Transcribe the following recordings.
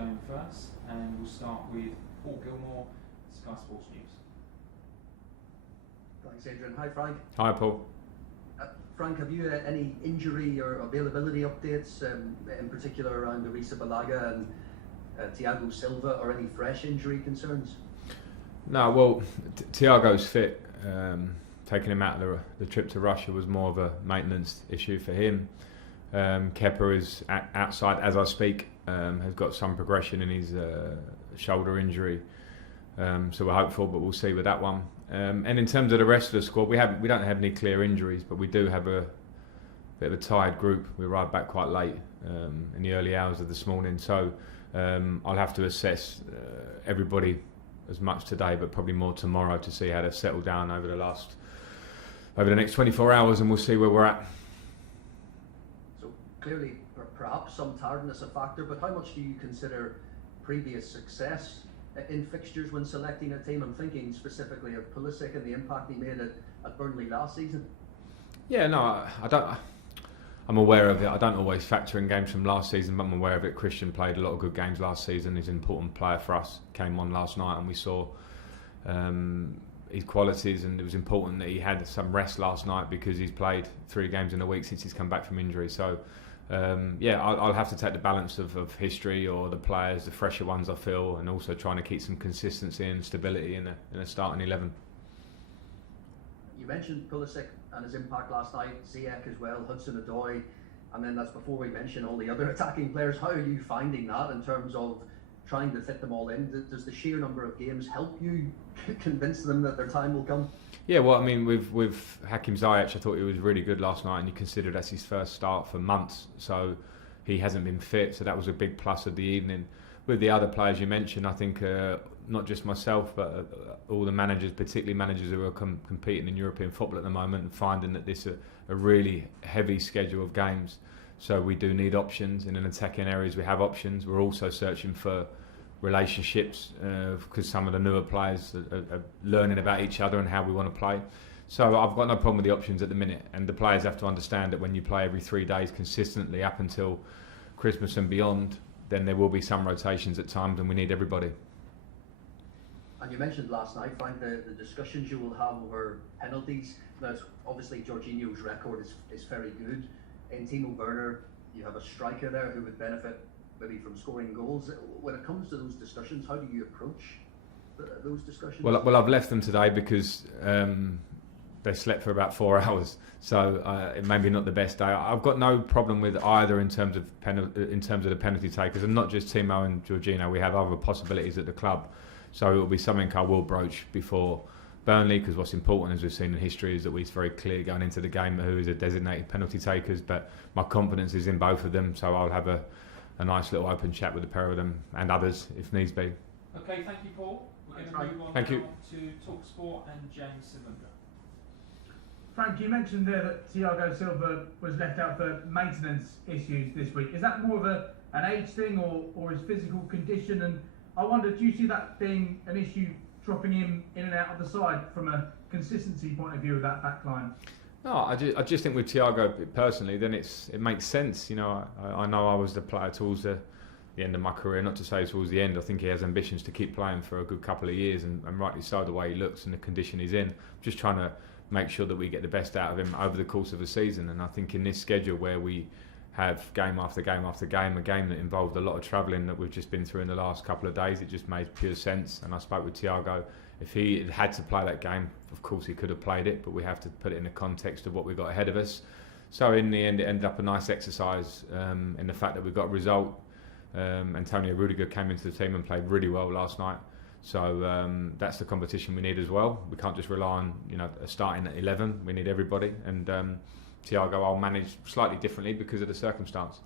game first, and we'll start with Paul Gilmore, Sky Sports News. Thanks, Adrian. Hi, Frank. Hi, Paul. Frank, have you any injury or availability updates, in particular around Arisa Balaga and Thiago Silva, or any fresh injury concerns? No, well, Thiago's fit. Taking him out of the trip to Russia was more of a maintenance issue for him. Kepa is outside as I speak, has got some progression in his shoulder injury. So we're hopeful, but we'll see with that one. And in terms of the rest of the squad, we don't have any clear injuries, but we do have a bit of a tired group. We arrived back quite late in the early hours of this morning, so I'll have to assess everybody as much today, but probably more tomorrow, to see how they've settled down over the next 24 hours, and we'll see where we're at. So clearly, perhaps some tiredness a factor, but how much do you consider previous success in fixtures when selecting a team? I'm thinking specifically of Pulisic and the impact he made at Burnley last season. Yeah, no, I don't. I'm aware of it. I don't always factor in games from last season, but I'm aware of it. Christian played a lot of good games last season. He's an important player for us. Came on last night and we saw his qualities, and it was important that he had some rest last night because he's played 3 games in a week since he's come back from injury. So, I'll have to take the balance of history or the players, the fresher ones I feel, and also trying to keep some consistency and stability in a starting 11. You mentioned Pulisic and his impact last night, Ziyech as well, Hudson-Odoi, and then that's before we mention all the other attacking players. How are you finding that in terms of trying to fit them all in? Does the sheer number of games help you convince them that their time will come? Yeah, well, I mean, with Hakim Ziyech, I thought he was really good last night, and you consider that's his first start for months, so he hasn't been fit, so that was a big plus of the evening. With the other players you mentioned, I think not just myself, but all the managers, particularly managers who are competing in European football at the moment, and finding that this is a really heavy schedule of games. So we do need options. In an attacking areas, we have options. We're also searching for relationships because some of the newer players are learning about each other and how we want to play. So I've got no problem with the options at the minute, and the players have to understand that when you play every 3 days consistently up until Christmas and beyond, then there will be some rotations at times, and we need everybody. And you mentioned last night, Frank, the discussions you will have over penalties. Now, obviously Jorginho's record is very good. In Timo Werner, you have a striker there who would benefit maybe from scoring goals. When it comes to those discussions, how do you approach those discussions? Well, I've left them today because they slept for about 4 hours, so it may be not the best day. I've got no problem with either in terms of the penalty takers, and not just Timo and Jorginho. We have other possibilities at the club, so it will be something I will broach before Burnley, because what's important, as we've seen in history, is that we're very clear going into the game who is a designated penalty takers. But my confidence is in both of them, so I'll have a nice little open chat with the pair of them and others if needs be. Okay, thank you, Paul. We're going to move on Thank you. to TalkSport and James Savunda. Frank, you mentioned there that Thiago Silva was left out for maintenance issues this week. Is that more of an age thing or his physical condition? And I wonder, do you see that being an issue, dropping him in and out of the side from a consistency point of view of that back line? No, I just think with Thiago personally, then it makes sense. You know, I know I was the player towards the end of my career, not to say towards the end. I think he has ambitions to keep playing for a good couple of years, and rightly so, the way he looks and the condition he's in. Just trying to make sure that we get the best out of him over the course of the season. And I think in this schedule where we have game after game after game, a game that involved a lot of travelling that we've just been through in the last couple of days, it just made pure sense. And I spoke with Thiago. If he had to play that game, of course he could have played it, but we have to put it in the context of what we've got ahead of us. So in the end, it ended up a nice exercise in the fact that we got a result. Antonio Rudiger came into the team and played really well last night. So that's the competition we need as well. We can't just rely on starting at 11. We need everybody. And Thiago, I'll manage slightly differently because of the circumstance.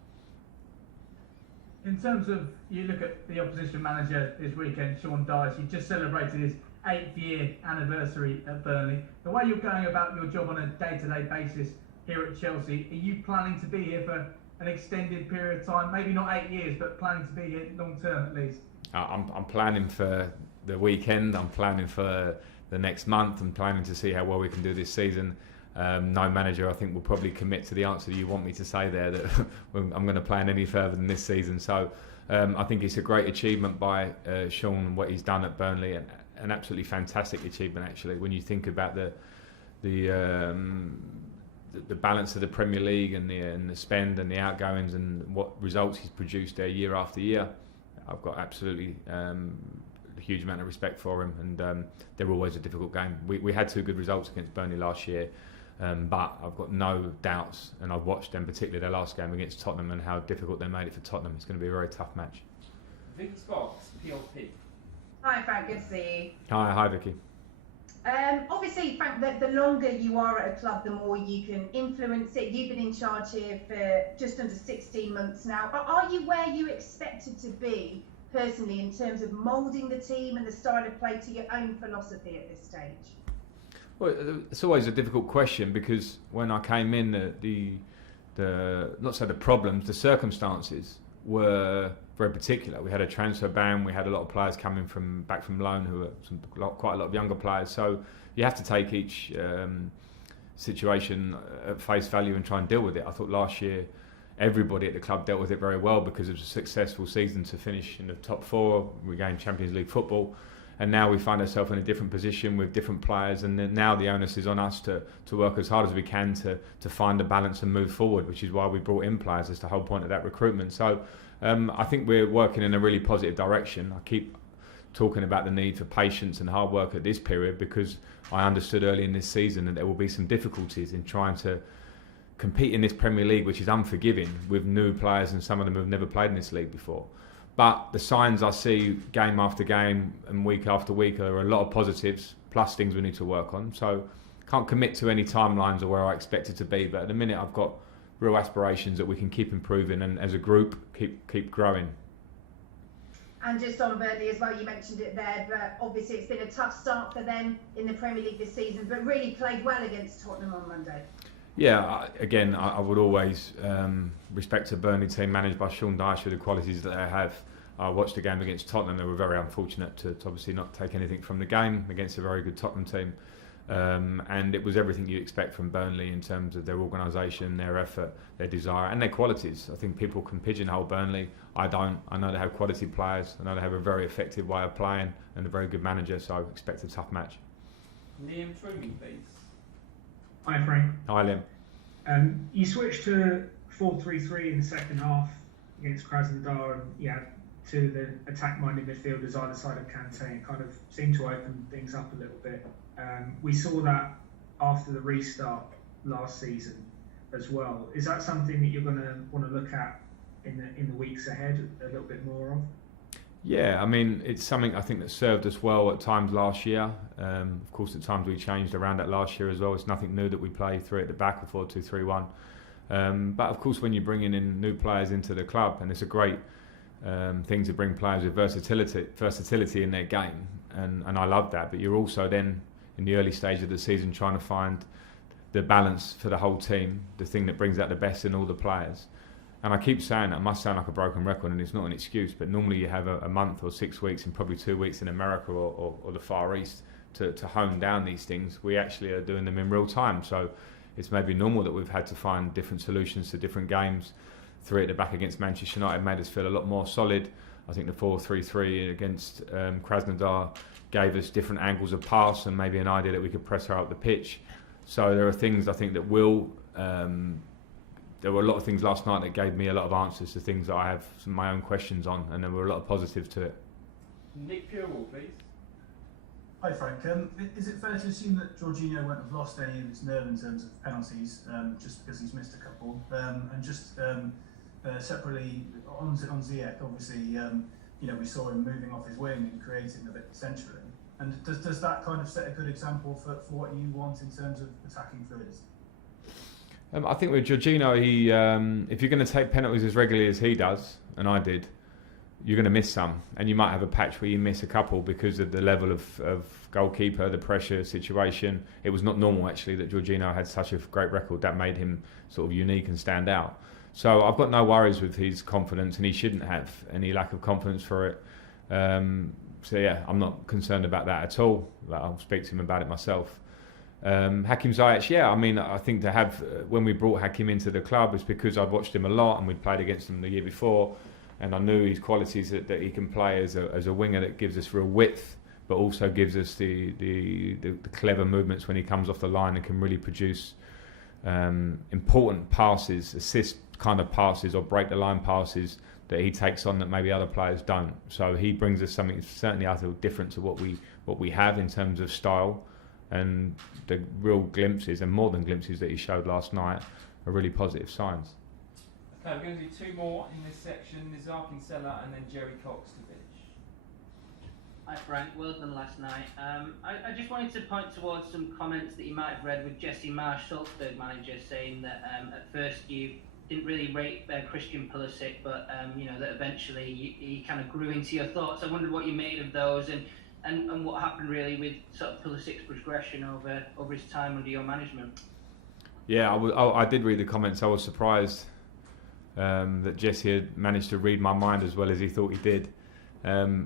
In terms of, you look at the opposition manager this weekend, Sean Dyche, he just celebrated his 8th year anniversary at Burnley. The way you're going about your job on a day-to-day basis here at Chelsea, are you planning to be here for an extended period of time? Maybe not 8 years, but planning to be here long term at least? I'm planning for the weekend. I'm planning for the next month. I'm planning to see how well we can do this season. No manager, I think, will probably commit to the answer you want me to say there, that I'm going to plan any further than this season. So I think it's a great achievement by Sean, what he's done at Burnley, and an absolutely fantastic achievement actually when you think about the balance of the Premier League and the spend and the outgoings and what results he's produced there year after year. I've got absolutely a huge amount of respect for him, and they're always a difficult game. We had 2 good results against Burnley last year, but I've got no doubts, and I've watched them, particularly their last game against Tottenham, and how difficult they made it for Tottenham. It's going to be a very tough match. Vicky Sparks, PLP. Hi Frank, good to see you. Hi Vicky. Obviously, Frank, the longer you are at a club, the more you can influence it. You've been in charge here for just under 16 months now. Are you where you expected to be personally in terms of moulding the team and the style of play to your own philosophy at this stage? Well, it's always a difficult question because when I came in, the not so the problems, the circumstances were very particular. We had a transfer ban. We had a lot of players coming back from loan who were quite a lot of younger players. So you have to take each situation at face value and try and deal with it. I thought last year everybody at the club dealt with it very well because it was a successful season to finish in the top 4. We gained Champions League football, and now we find ourselves in a different position with different players, and then now the onus is on us to work as hard as we can to find a balance and move forward, which is why we brought in players. That's the whole point of that recruitment. So I think we're working in a really positive direction. I keep talking about the need for patience and hard work at this period because I understood early in this season that there will be some difficulties in trying to compete in this Premier League, which is unforgiving, with new players, and some of them have never played in this league before. But the signs I see game after game and week after week are a lot of positives, plus things we need to work on. So can't commit to any timelines or where I expect it to be, but at the minute I've got real aspirations that we can keep improving and as a group keep growing. And just on Burnley as well, you mentioned it there, but obviously it's been a tough start for them in the Premier League this season, but really played well against Tottenham on Monday. Yeah, I would always respect a Burnley team managed by Sean Dyche for the qualities that they have. I watched the game against Tottenham. They were very unfortunate to obviously not take anything from the game against a very good Tottenham team. And it was everything you expect from Burnley in terms of their organisation, their effort, their desire and their qualities. I think people can pigeonhole Burnley. I don't. I know they have quality players. I know they have a very effective way of playing and a very good manager, so I expect a tough match. Liam Twomey, please. Hi Frank. Hi Liam. You switched to 4-3-3 in the second half against Krasnodar, and you had 2 of the attack-minded midfielders either side of Kante, and kind of seemed to open things up a little bit. We saw that after the restart last season as well. Is that something that you're going to want to look at in the weeks ahead a little bit more of? Yeah, I mean, it's something I think that served us well at times last year. Of course, at times we changed around that last year as well. It's nothing new that we play 3 at the back or 4-2-3-1. But of course, when you're bringing in new players into the club, and it's a great thing to bring players with versatility in their game, and I love that. But you're also then in the early stage of the season trying to find the balance for the whole team, the thing that brings out the best in all the players. And I keep saying that, it must sound like a broken record, and it's not an excuse, but normally you have a month or 6 weeks and probably 2 weeks in America or the Far East to hone down these things. We actually are doing them in real time, so it's maybe normal that we've had to find different solutions to different games. 3 at the back against Manchester United made us feel a lot more solid. I think the 4-3-3 against Krasnodar gave us different angles of pass and maybe an idea that we could press her up the pitch. So there are things I think that will... there were a lot of things last night that gave me a lot of answers to things that I have my own questions on, and there were a lot of positives to it. Nick Purewall, please. Hi Frank, is it fair to assume that Jorginho won't have lost any of his nerve in terms of penalties, just because he's missed a couple? And just separately on Ziyech, obviously, we saw him moving off his wing and creating a bit centrally. And does that kind of set a good example for what you want in terms of attacking threes? I think with Jorginho, he if you're going to take penalties as regularly as he does, and I did, you're going to miss some, and you might have a patch where you miss a couple because of the level of goalkeeper, the pressure situation. It was not normal actually that Jorginho had such a great record. That made him sort of unique and stand out. So I've got no worries with his confidence, and he shouldn't have any lack of confidence for it. So yeah, I'm not concerned about that at all. I'll speak to him about it myself. Hakim Ziyech, yeah, I mean, I think to have when we brought Hakim into the club, it's because I've watched him a lot and we'd played against him the year before, and I knew his qualities that he can play as a winger that gives us real width, but also gives us the clever movements when he comes off the line and can really produce important passes, assist kind of passes or break the line passes that he takes on that maybe other players don't. So he brings us something certainly I feel different to what we have in terms of style, and the real glimpses and more than glimpses that he showed last night are really positive signs. Okay, we're going to do two more in this section, Nizar Kinsella and then Jerry Cox to finish. Hi Frank, well done last night. I just wanted to point towards some comments that you might have read with Jesse Marsh, Salzburg manager, saying that at first you didn't really rate Christian Pulisic, but that eventually he kind of grew into your thoughts. I wondered what you made of those and what happened really with sort of Pulisic's progression over his time under your management. Yeah, I did read the comments. I was surprised that Jesse had managed to read my mind as well as he thought he did.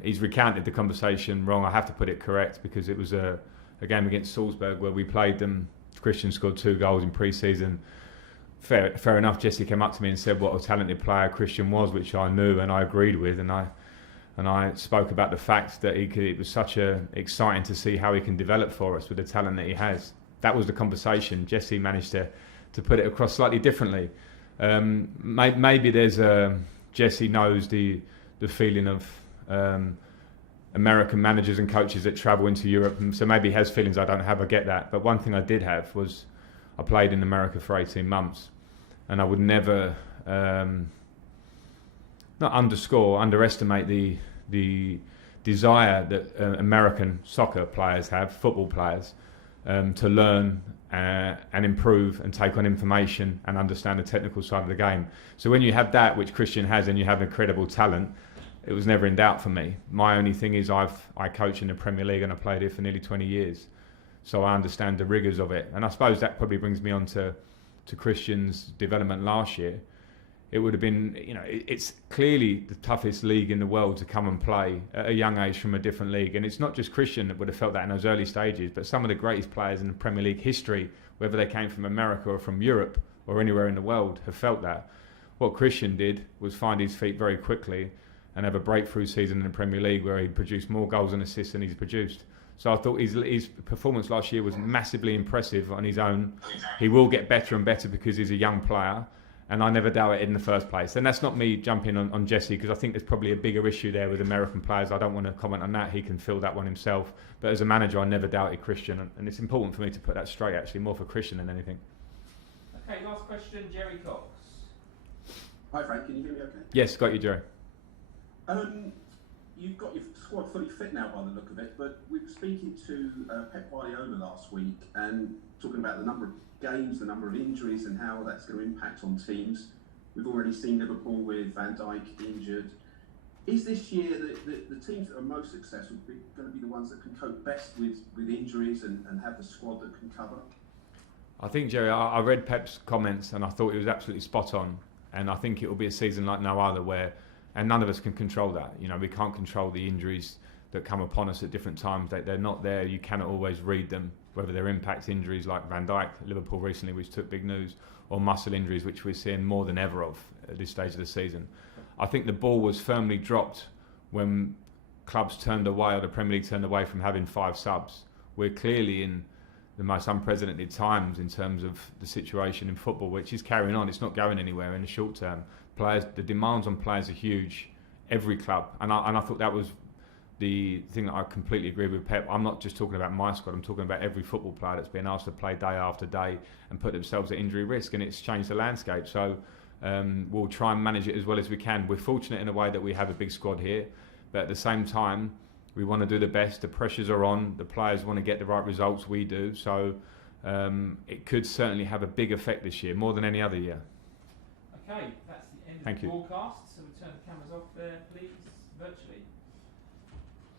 He's recounted the conversation wrong. I have to put it correct because it was a game against Salzburg where we played them. Christian scored 2 goals in pre-season. Fair enough. Jesse came up to me and said what a talented player Christian was, which I knew and I agreed with, and I spoke about the fact that it was such exciting to see how he can develop for us with the talent that he has. That was the conversation. Jesse managed to put it across slightly differently. Maybe there's Jesse knows the feeling of American managers and coaches that travel into Europe, and so maybe he has feelings I don't have. I get that, but one thing I did have was I played in America for 18 months, and I would never not underestimate the desire that American soccer players have, football players, to learn and improve and take on information and understand the technical side of the game. So when you have that, which Christian has, and you have incredible talent, it was never in doubt for me. My only thing is I coach in the Premier League and I played here for nearly 20 years. So I understand the rigours of it. And I suppose that probably brings me on to Christian's development last year. It would have been, it's clearly the toughest league in the world to come and play at a young age from a different league. And it's not just Christian that would have felt that in those early stages, but some of the greatest players in the Premier League history, whether they came from America or from Europe or anywhere in the world, have felt that. What Christian did was find his feet very quickly and have a breakthrough season in the Premier League where he produced more goals and assists than he's produced. So I thought his performance last year was massively impressive on his own. He will get better and better because he's a young player, and I never doubted it in the first place. And that's not me jumping on Jesse, because I think there's probably a bigger issue there with American players. I don't want to comment on that. He can fill that one himself. But as a manager, I never doubted Christian, and it's important for me to put that straight, actually, more for Christian than anything. Okay, last question, Jerry Cox. Hi Frank, can you hear me okay? Yes, got you, Jerry. You've got your squad fully fit now by the look of it, but we were speaking to Pep Guardiola last week and talking about the number of games, the number of injuries and how that's going to impact on teams. We've already seen Liverpool with Van Dijk injured. Is this year the teams that are most successful going to be the ones that can cope best with injuries and have the squad that can cover? I think, Jerry, I read Pep's comments and I thought he was absolutely spot on. And I think it will be a season like no other where, and none of us can control that. We can't control the injuries that come upon us at different times. They're not there. You cannot always read them, whether they're impact injuries like Van Dijk, Liverpool recently, which took big news, or muscle injuries, which we're seeing more than ever of at this stage of the season. I think the ball was firmly dropped when clubs turned away, or the Premier League turned away from having 5 subs. We're clearly in the most unprecedented times in terms of the situation in football, which is carrying on. It's not going anywhere in the short term. The demands on players are huge, every club, and I thought that was the thing that I completely agree with Pep. I'm not just talking about my squad, I'm talking about every football player that's been asked to play day after day and put themselves at injury risk, and it's changed the landscape. So we'll try and manage it as well as we can. We're fortunate in a way that we have a big squad here, but at the same time, we want to do the best. The pressures are on. The players want to get the right results. We do. So it could certainly have a big effect this year, more than any other year. Okay, that's the end Thank of the you. broadcast. So we'll turn the cameras off there, please, virtually.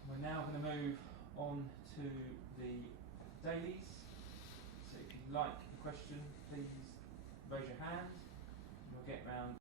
We're now going to move on to the dailies. So if you'd like a question, please raise your hand. We'll get round